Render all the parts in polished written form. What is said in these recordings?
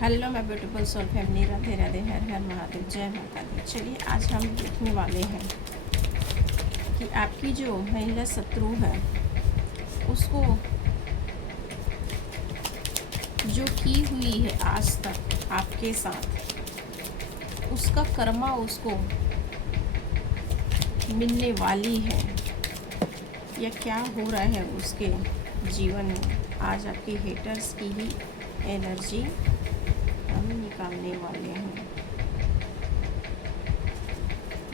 Hello my beautiful soul family, Radhe Radhe, हर हर महादेव, जय माता दी। चलिए आज हम देखने वाले हैं कि आपकी जो महिला शत्रु है उसको जो की हुई है आज तक आपके साथ, उसका कर्मा उसको मिलने वाली है या क्या हो रहा है उसके जीवन में। आज आपके हेटर्स की ही एनर्जी हम निकालने वाले हैं।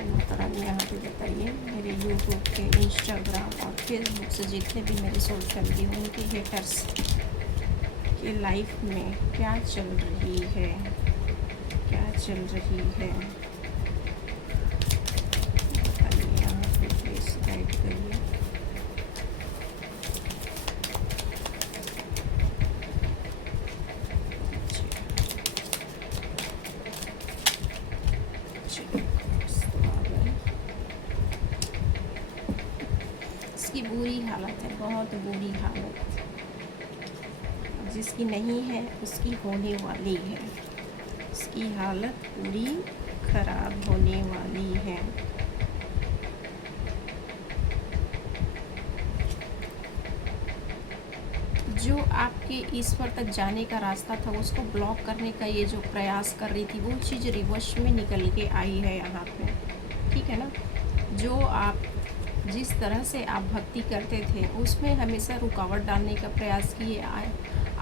माता रानी यहाँ पे बताइए, मेरे यूट्यूब के, इंस्टाग्राम और फेसबुक से जितने भी मेरे सोल फैमिली हैं उनके हेटर्स के लाइफ में क्या चल रही है, क्या चल रही है, बताइए यहाँ पे प्लीज गाइड करिए। इसकी बुरी हालत है, बहुत बुरी हालत। जिसकी नहीं है उसकी होने वाली है। इसकी हालत पूरी खराब होने वाली है। जो आपके ईश्वर तक जाने का रास्ता था उसको ब्लॉक करने का ये जो प्रयास कर रही थी, वो चीज़ रिवर्स में निकल के आई है यहाँ पे, ठीक है ना। जो आप जिस तरह से आप भक्ति करते थे उसमें हमेशा रुकावट डालने का प्रयास किए आए।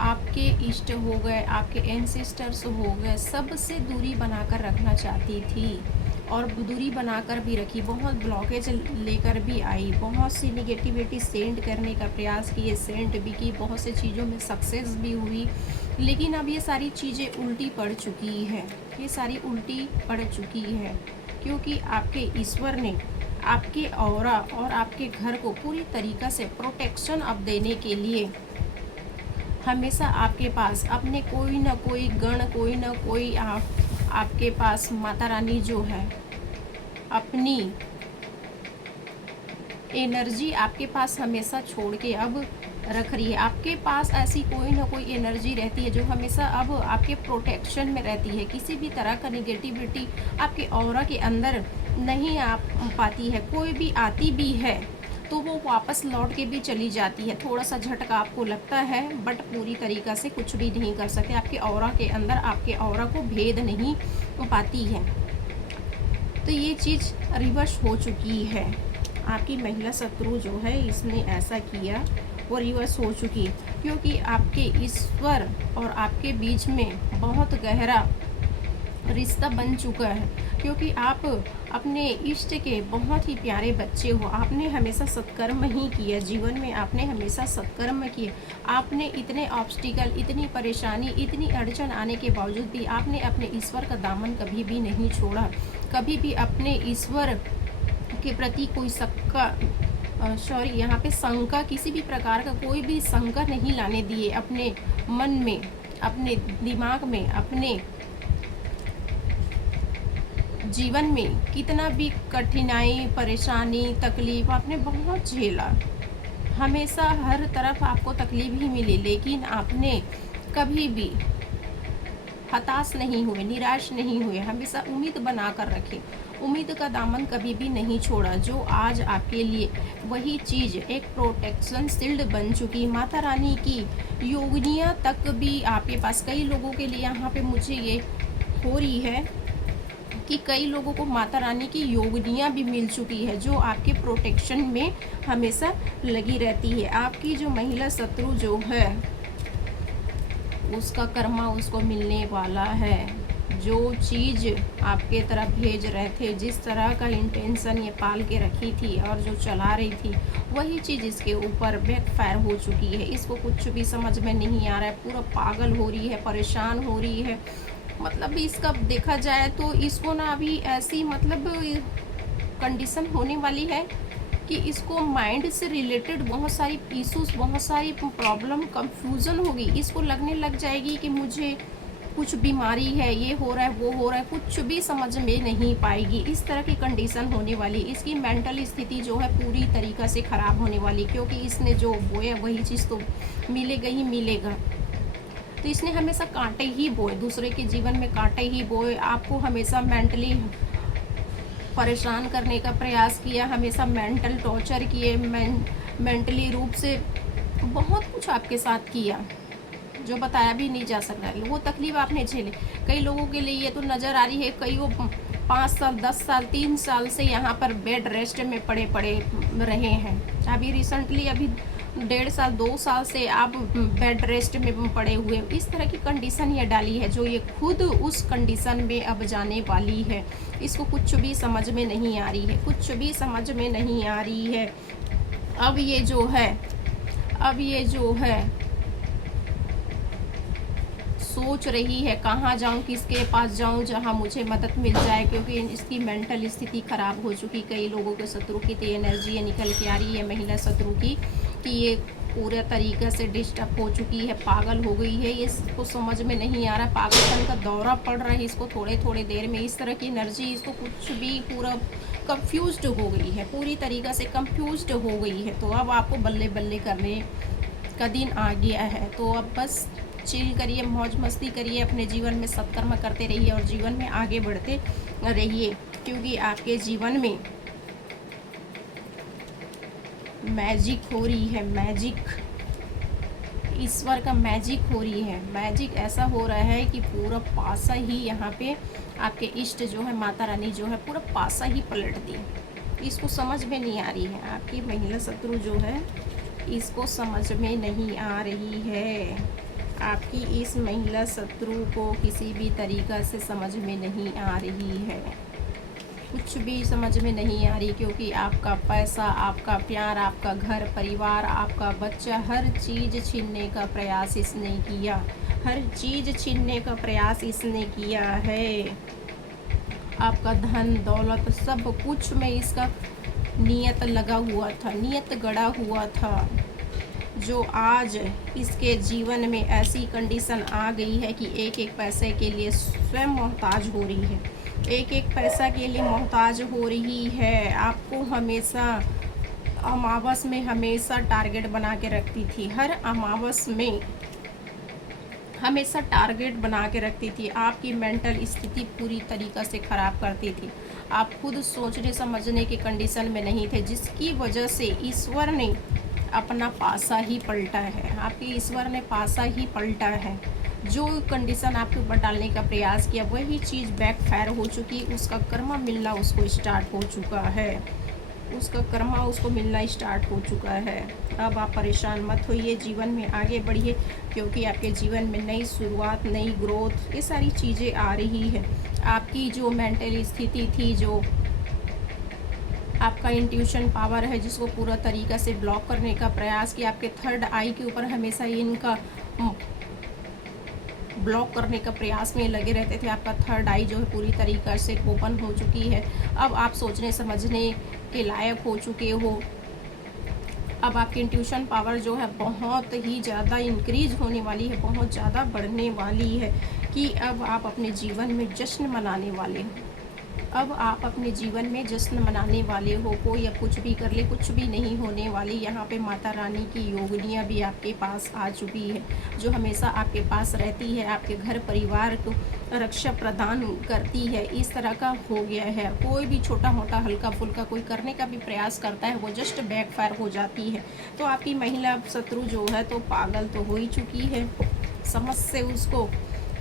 आपके इष्ट हो गए, आपके एंसेस्टर्स हो गए, सबसे दूरी बनाकर रखना चाहती थी और दूरी बनाकर भी रखी। बहुत ब्लॉकेज लेकर भी आई, बहुत सी निगेटिविटी सेंड करने का प्रयास किए, सेंड भी की, बहुत से चीज़ों में सक्सेस भी हुई। लेकिन अब ये सारी चीज़ें उल्टी पड़ चुकी है, ये सारी उल्टी पड़ चुकी है, क्योंकि आपके ईश्वर ने आपके ऑरा और आपके घर को पूरी तरीक़ा से प्रोटेक्शन अब देने के लिए हमेशा आपके पास अपने कोई ना कोई गण, कोई ना कोई आपके पास माता रानी जो है अपनी एनर्जी आपके पास हमेशा छोड़ के अब रख रही है। आपके पास ऐसी कोई ना कोई एनर्जी रहती है जो हमेशा अब आपके प्रोटेक्शन में रहती है। किसी भी तरह का निगेटिविटी आपके ऑरा के अंदर नहीं आ पाती है। कोई भी आती भी है तो वो वापस लौट के भी चली जाती है। थोड़ा सा झटका आपको लगता है बट पूरी तरीक़ा से कुछ भी नहीं कर सकते। आपके ऑरा के अंदर आपके ऑरा को भेद नहीं पाती है। तो ये चीज़ रिवर्स हो चुकी है। आपकी महिला शत्रु जो है इसने ऐसा किया, वो रिवर्स हो चुकी, क्योंकि आपके ईश्वर और आपके बीच में बहुत गहरा रिश्ता बन चुका है। क्योंकि आप अपने इष्ट के बहुत ही प्यारे बच्चे हो। आपने हमेशा सत्कर्म ही किया जीवन में, आपने हमेशा सत्कर्म किए। आपने इतने ऑब्स्टिकल, इतनी परेशानी, इतनी अड़चन आने के बावजूद भी आपने अपने ईश्वर का दामन कभी भी नहीं छोड़ा। कभी भी अपने ईश्वर के प्रति कोई यहाँ पे शंका, किसी भी प्रकार का कोई भी शंका नहीं लाने दिए अपने मन में, अपने दिमाग में, अपने जीवन में। कितना भी कठिनाई, परेशानी, तकलीफ आपने बहुत झेला, हमेशा हर तरफ आपको तकलीफ ही मिली, लेकिन आपने कभी भी हताश नहीं हुए, निराश नहीं हुए, हमेशा उम्मीद बना कर रखे। उम्मीद का दामन कभी भी नहीं छोड़ा। जो आज आपके लिए वही चीज़ एक प्रोटेक्शन शील्ड बन चुकी। माता रानी की योगिनियाँ तक भी आपके पास, कई लोगों के लिए यहाँ पे मुझे ये हो रही है कि कई लोगों को माता रानी की योगिनियाँ भी मिल चुकी है, जो आपके प्रोटेक्शन में हमेशा लगी रहती है। आपकी जो महिला शत्रु जो है उसका कर्मा उसको मिलने वाला है। जो चीज़ आपके तरफ भेज रहे थे, जिस तरह का इंटेंशन ये पाल के रखी थी और जो चला रही थी, वही चीज़ इसके ऊपर बैकफायर हो चुकी है। इसको कुछ भी समझ में नहीं आ रहा है, पूरा पागल हो रही है, परेशान हो रही है। मतलब इसका देखा जाए तो इसको ना अभी ऐसी मतलब कंडीशन होने वाली है कि इसको माइंड से रिलेटेड बहुत सारी इश्यूज, बहुत सारी प्रॉब्लम, कंफ्यूजन होगी। इसको लगने लग जाएगी कि मुझे कुछ बीमारी है, ये हो रहा है, वो हो रहा है, कुछ भी समझ में नहीं पाएगी। इस तरह की कंडीशन होने वाली। इसकी मेंटल स्थिति जो है पूरी तरीक़ा से ख़राब होने वाली, क्योंकि इसने जो बोया वही चीज़ तो मिलेगा ही मिलेगा। तो इसने हमेशा कांटे ही बोए, दूसरे के जीवन में कांटे ही बोए, आपको हमेशा मेंटली परेशान करने का प्रयास किया, हमेशा मेंटल टॉर्चर किए, मेंटली रूप से बहुत कुछ आपके साथ किया जो बताया भी नहीं जा सकता। वो तकलीफ आपने झेले। कई लोगों के लिए ये तो नज़र आ रही है, कई वो 5 साल 10 साल 3 साल से यहाँ पर बेड रेस्ट में पड़े पड़े रहे हैं। अभी रिसेंटली अभी 1.5 साल 2 साल से आप बेड रेस्ट में पड़े हुए, इस तरह की कंडीशन ये डाली है जो ये खुद उस कंडीशन में अब जाने वाली है। इसको कुछ भी समझ में नहीं आ रही है, कुछ भी समझ में नहीं आ रही है। अब ये जो है सोच रही है कहाँ जाऊँ, किसके पास जाऊँ जहाँ मुझे मदद मिल जाए, क्योंकि इसकी मेंटल स्थिति ख़राब हो चुकी। कई लोगों के शत्रु की तो एनर्जी निकल के आ रही है महिला शत्रु की, कि ये पूरे तरीके से डिस्टर्ब हो चुकी है, पागल हो गई है, ये इसको समझ में नहीं आ रहा, पागलपन का दौरा पड़ रहा है इसको थोड़े थोड़े देर में। इस तरह की एनर्जी इसको कुछ भी पूरा कंफ्यूज्ड हो गई है, पूरी तरीक़ा से कंफ्यूज्ड हो गई है। तो अब आपको बल्ले बल्ले करने का दिन आ गया है। तो अब बस चिल करिए, मौज मस्ती करिए, अपने जीवन में सत्कर्म करते रहिए और जीवन में आगे बढ़ते रहिए, क्योंकि आपके जीवन में मैजिक हो रही है। मैजिक, ईश्वर का मैजिक हो रही है। मैजिक ऐसा हो रहा है कि पूरा पासा ही यहाँ पे आपके इष्ट जो है, माता रानी जो है, पूरा पासा ही पलट दी। इसको समझ में नहीं आ रही है, आपकी महिला शत्रु जो है इसको समझ में नहीं आ रही है। आपकी इस महिला शत्रु को किसी भी तरीक़ा से समझ में नहीं आ रही है, कुछ भी समझ में नहीं आ रही, क्योंकि आपका पैसा, आपका प्यार, आपका घर परिवार, आपका बच्चा, हर चीज़ छीनने का प्रयास इसने किया, हर चीज़ छीनने का प्रयास इसने किया है। आपका धन दौलत सब कुछ में इसका नियत लगा हुआ था, नियत गड़ा हुआ था, जो आज इसके जीवन में ऐसी कंडीशन आ गई है कि एक एक पैसे के लिए स्वयं मोहताज हो रही है, एक एक पैसा के लिए मोहताज हो रही है। आपको हमेशा अमावस में हमेशा टारगेट बना के रखती थी, हर अमावस में हमेशा टारगेट बना के रखती थी, आपकी मेंटल स्थिति पूरी तरीक़ा से ख़राब करती थी। आप खुद सोचने समझने की कंडीशन में नहीं थे, जिसकी वजह से ईश्वर ने अपना पासा ही पलटा है, आपके ईश्वर ने पासा ही पलटा है। जो कंडीशन आपके ऊपर डालने का प्रयास किया वही चीज़ बैकफायर हो चुकी, उसका कर्मा मिलना उसको स्टार्ट हो चुका है, उसका कर्मा उसको मिलना स्टार्ट हो चुका है। अब आप परेशान मत होइए, जीवन में आगे बढ़िए, क्योंकि आपके जीवन में नई शुरुआत, नई ग्रोथ, ये सारी चीज़ें आ रही है। आपकी जो मेंटल स्थिति थी, जो आपका इंट्यूशन पावर है, जिसको पूरा तरीक़ा से ब्लॉक करने का प्रयास किया, आपके थर्ड आई के ऊपर हमेशा इनका ब्लॉक करने का प्रयास में लगे रहते थे। आपका थर्ड आई जो है पूरी तरीक़ा से ओपन हो चुकी है। अब आप सोचने समझने के लायक हो चुके हो। अब आपकी इंट्यूशन पावर जो है बहुत ही ज़्यादा इंक्रीज होने वाली है, बहुत ज़्यादा बढ़ने वाली है, कि अब आप अपने जीवन में जश्न मनाने वाले हो। अब आप अपने जीवन में जश्न मनाने वाले हो। कोई अब कुछ भी कर ले, कुछ भी नहीं होने वाली। यहाँ पे माता रानी की योगिनियाँ भी आपके पास आ चुकी है, जो हमेशा आपके पास रहती है, आपके घर परिवार को रक्षा प्रदान करती है। इस तरह का हो गया है। कोई भी छोटा मोटा हल्का फुल्का कोई करने का भी प्रयास करता है, वो जस्ट बैकफायर हो जाती है। तो आपकी महिला शत्रु जो है तो पागल तो हो ही चुकी है, समझ से उसको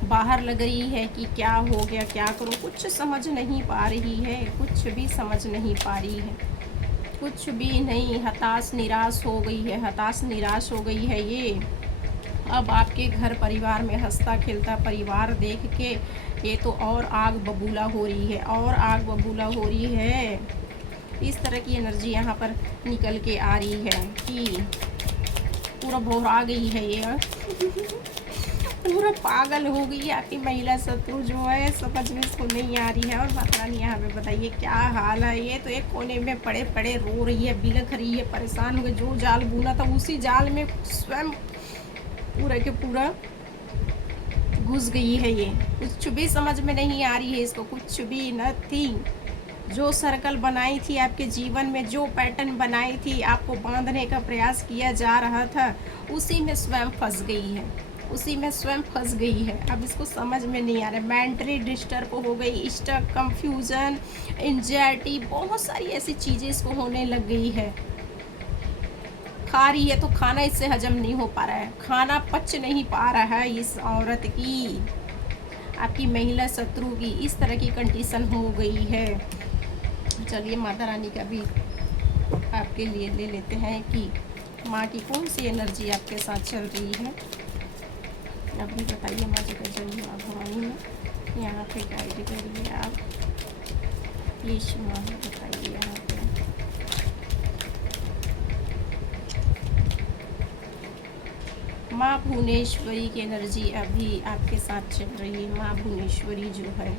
बाहर लग रही है कि क्या हो गया, क्या करूं, कुछ समझ नहीं पा रही है, कुछ भी समझ नहीं पा रही है, कुछ भी नहीं। हताश निराश हो गई है, हताश निराश हो गई है ये। अब आपके घर परिवार में हंसता खेलता परिवार देख के ये तो और आग बबूला हो रही है, और आग बबूला हो रही है। इस तरह की एनर्जी यहाँ पर निकल के आ रही है कि पूरा भौरा गई है ये पूरा पागल हो गई है। आपकी महिला शत्रु जो है समझ में इसको नहीं आ रही है। और माता रानी यहाँ पे बताइए क्या हाल है। ये तो एक कोने में पड़े पड़े रो रही है, बिलख रही है, परेशान हो गई। जो जाल बुना था उसी जाल में स्वयं पूरा के पूरा घुस गई है। ये कुछ भी समझ में नहीं आ रही है इसको, कुछ भी नथिंग। जो सर्कल बनाई थी आपके जीवन में, जो पैटर्न बनाई थी, आपको बांधने का प्रयास किया जा रहा था, उसी में स्वयं फंस गई है। उसी में स्वयं फंस गई है। अब इसको समझ में नहीं आ रहा है, मेंटली डिस्टर्ब हो गई, स्टक, कंफ्यूजन, एंजाइटी, बहुत सारी ऐसी चीज़ें इसको होने लग गई है। खा रही है तो खाना इससे हजम नहीं हो पा रहा है, खाना पच नहीं पा रहा है इस औरत की, आपकी महिला शत्रु की इस तरह की कंडीशन हो गई है। चलिए माता रानी का भी आपके लिए ले लेते हैं कि माँ की कौन सी एनर्जी आपके साथ चल रही है। अभी बताइए माँ जी का जन्म माँ भवानी में यहाँ पे गाइड करिए आप, प्लीज माँ बताइए यहाँ पे। माँ भुवनेश्वरी की एनर्जी अभी आपके साथ चल रही है। माँ भुवनेश्वरी जो है,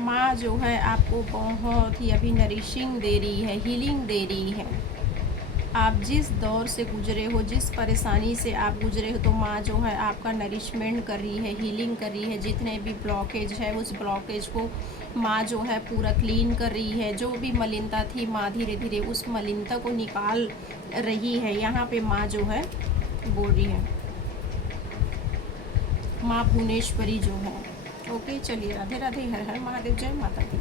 माँ जो है आपको बहुत ही अभी नरिशिंग दे रही है, हीलिंग दे रही है। आप जिस दौर से गुजरे हो, जिस परेशानी से आप गुजरे हो, तो माँ जो है आपका नरिशमेंट कर रही है, हीलिंग कर रही है। जितने भी ब्लॉकेज है उस ब्लॉकेज को माँ जो है पूरा क्लीन कर रही है। जो भी मलिनता थी माँ धीरे धीरे उस मलिनता को निकाल रही है। यहाँ पे माँ जो है बोल रही है, माँ भुवनेश्वरी जो है। ओके, चलिए राधे राधे, हर हर महादेव, जय माता दी।